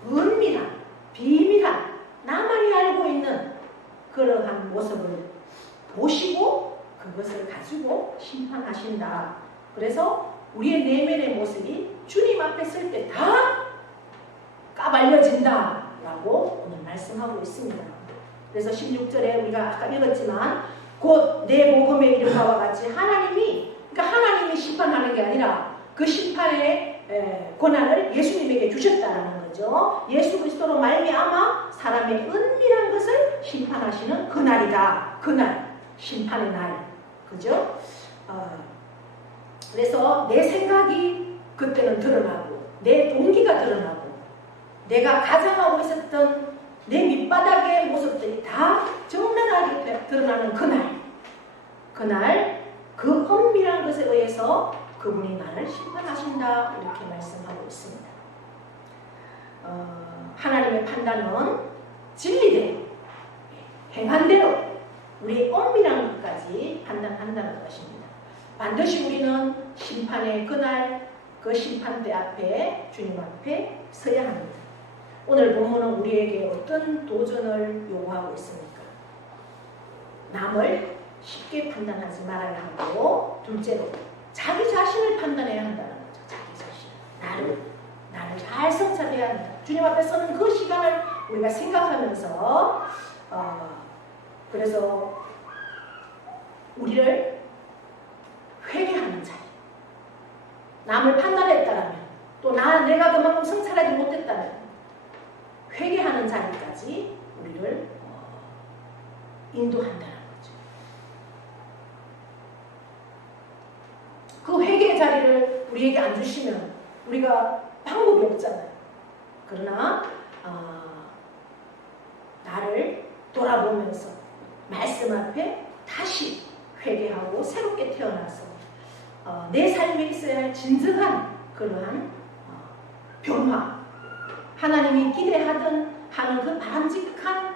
은밀한 비밀한 나만이 알고 있는 그러한 모습을 보시고 그것을 가지고 심판하신다 그래서 우리의 내면의 모습이 주님 앞에 설 때 다 까발려진다라고 오늘 말씀하고 있습니다. 그래서 16절에 우리가 아까 읽었지만 곧 내 복음의 이름과 같이 하나님이, 그러니까 하나님이 심판하는 게 아니라 그 심판의 권한을 예수님에게 주셨다는 거죠. 예수 그리스도로 말미암아 사람의 은밀한 것을 심판하시는 그날이다. 그날, 심판의 날, 그죠? 그래서 내 생각이 그때는 드러나고 내 동기가 드러나고 내가 가장하고 있었던 내 밑바닥의 모습들이 다 적나라하게 드러나는 그날 그 엄밀한 것에 의해서 그분이 나를 심판하신다, 이렇게 말씀하고 있습니다. 하나님의 판단은 진리대로, 행한 대로 우리의 엄밀한 것까지 판단한다는 것입니다. 반드시 우리는 심판의 그날, 그 심판대 앞에, 주님 앞에 서야 합니다. 오늘 본문은 우리에게 어떤 도전을 요구하고 있습니까? 남을 쉽게 판단하지 말아야 하고, 둘째로 자기 자신을 판단해야 한다는 거죠. 자기 자신, 나를 잘 성찰해야 한다. 주님 앞에 서는 그 시간을 우리가 생각하면서 그래서 우리를 회개하는 자리, 남을 판단했다라면, 또 내가 그만큼 성찰하지 못했다면 회개하는 자리까지 우리를 인도한다는 거죠. 그 회개의 자리를 우리에게 안 주시면 우리가 방법이 없잖아요. 그러나 나를 돌아보면서 말씀 앞에 다시 회개하고 새롭게 태어나서 내 삶에 있어야 할 진정한 그러한 변화, 하나님이 기대하는 그 바람직한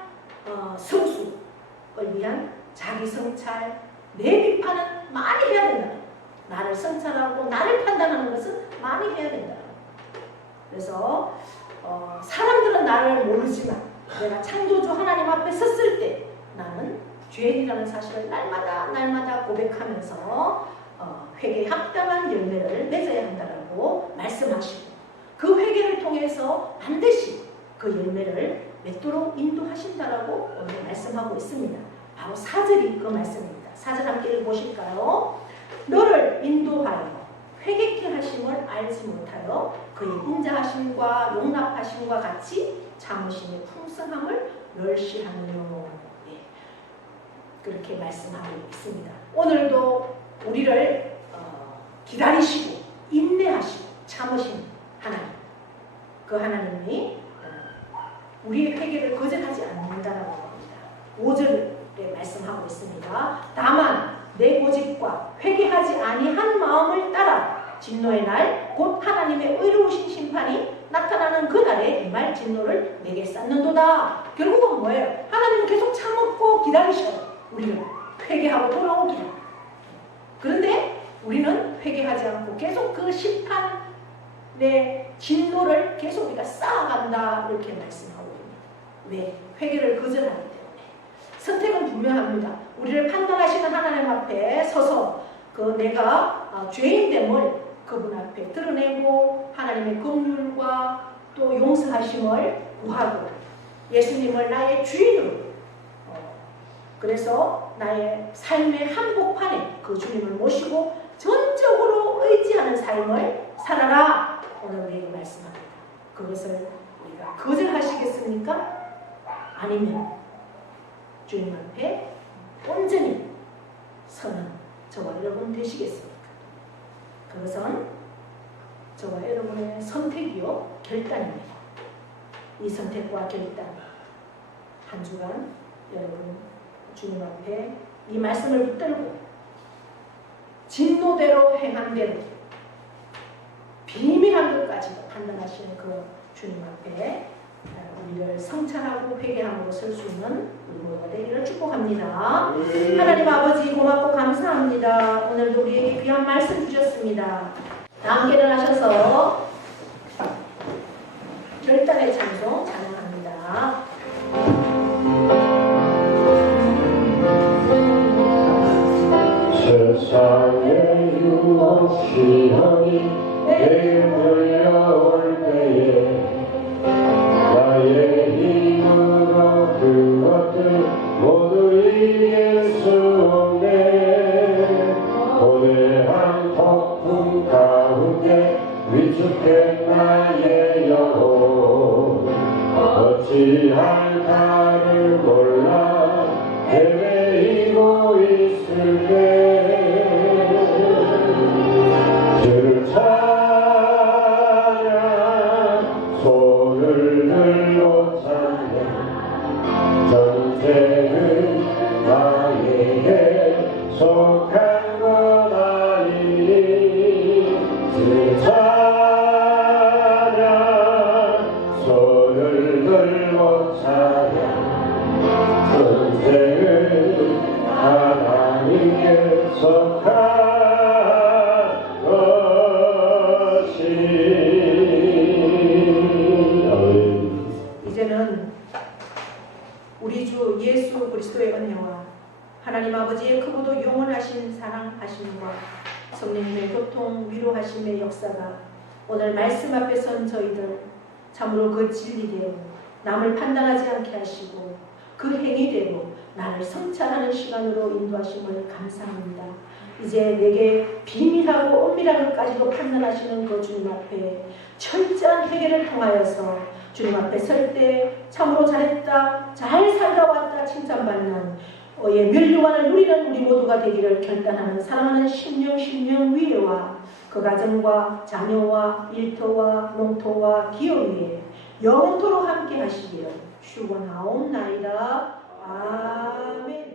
성숙을 위한 자기 성찰, 내 비판은 많이 해야 된다. 나를 성찰하고 나를 판단하는 것은 많이 해야 된다. 그래서 사람들은 나를 모르지만 내가 창조주 하나님 앞에 섰을 때 나는 죄인이라는 사실을 날마다 고백하면서 회개에 합당한 열매를 맺어야 한다라고 말씀하시고, 그 회개를 통해서 반드시 그 열매를 맺도록 인도하신다라고 오늘 말씀하고 있습니다. 바로 4절이 그 말씀입니다. 4절 함께 읽어보실까요? 너를 인도하여 회개케 하심을 알지 못하여 그의 인자하심과 용납하심과 같이 참으심의 풍성함을 멸시하느뇨. 예, 그렇게 말씀하고 있습니다. 오늘도 우리를 기다리시고 인내하시고 참으신 하나님, 그 하나님이 우리의 회개를 거절하지 않는다라고 합니다. 5절에 말씀하고 있습니다. 다만 내 고집과 회개하지 아니한 마음을 따라 진노의 날 곧 하나님의 의로우신 심판이 나타나는 그날에 이 말 진노를 내게 쌓는도다. 결국은 뭐예요? 하나님은 계속 참았고 기다리셔요. 우리는 회개하고 돌아오기를. 그런데 우리는 회개하지 않고 계속 그 심판의 진노를 계속 우리가 쌓아간다, 이렇게 말씀하고 있습니다. 왜? 회개를 거절하기 때문에. 선택은 분명합니다. 우리를 판단하시는 하나님 앞에 서서 내가 죄인됨을 그분 앞에 드러내고 하나님의 긍휼과 또 용서하심을 구하고 예수님을 나의 주인으로, 그래서 나의 삶의 한복판에 그 주님을 모시고 전적으로 의지하는 삶을 살아라, 오늘 우리에게 말씀합니다. 그것을 우리가 거절하시겠습니까? 아니면 주님 앞에 온전히 서는 저와 여러분 되시겠습니까? 그것은 저와 여러분의 선택이요, 결단입니다. 이 선택과 결단, 한 주간 여러분 주님 앞에 이 말씀을 붙들고 진노대로 행한 대로 비밀한 것까지도 판단하시는 그 주님 앞에 우리를 성찰하고 회개함으로 설 수 있는 우리 모두가 되기를 축복합니다. 하나님 아버지 고맙고 감사합니다. 오늘도 우리에게 귀한 말씀 주셨습니다. 다 함께 일어나셔서 결단의 찬송 찬양합니다. 세상 세상의 유혹 시험이 내게 몰려올 때에 나의 힘으로 그것들 모두 이길 수 없네. 고대한 폭풍 가운데 위축된 나의 영혼 어찌할까를 몰라 헤매이고 있을 때 주를 찾아 손을 들고 찾아 전쟁은 나에게 속한 것 아니니 주를 찾아 손을 들고 찾아 전쟁은 하나님께 속한 것이. 이제는 우리 주 예수 그리스도의 은혜와 하나님 아버지의 크고도 영원하신 사랑하심과 성령님의 교통 위로하심의 역사가 오늘 말씀 앞에 선 저희들 참으로 그 진리대로 남을 판단하지 않게 하시고 그 행위대로 나를 성찰하는 시간으로 인도하심을 감사합니다. 이제 내게 비밀하고 은밀한 것까지도 판단하시는 그 주님 앞에 철저한 회개를 통하여서 주님 앞에 설 때 참으로 잘했다, 잘 살아왔다 칭찬받는 멸류관을 누리는 우리 모두가 되기를 결단하는 사랑하는 심령 위에와 그 가정과 자녀와 일터와 농토와 기업 위에 영원토록 함께 하시기를 축원하옵나이다. 아멘.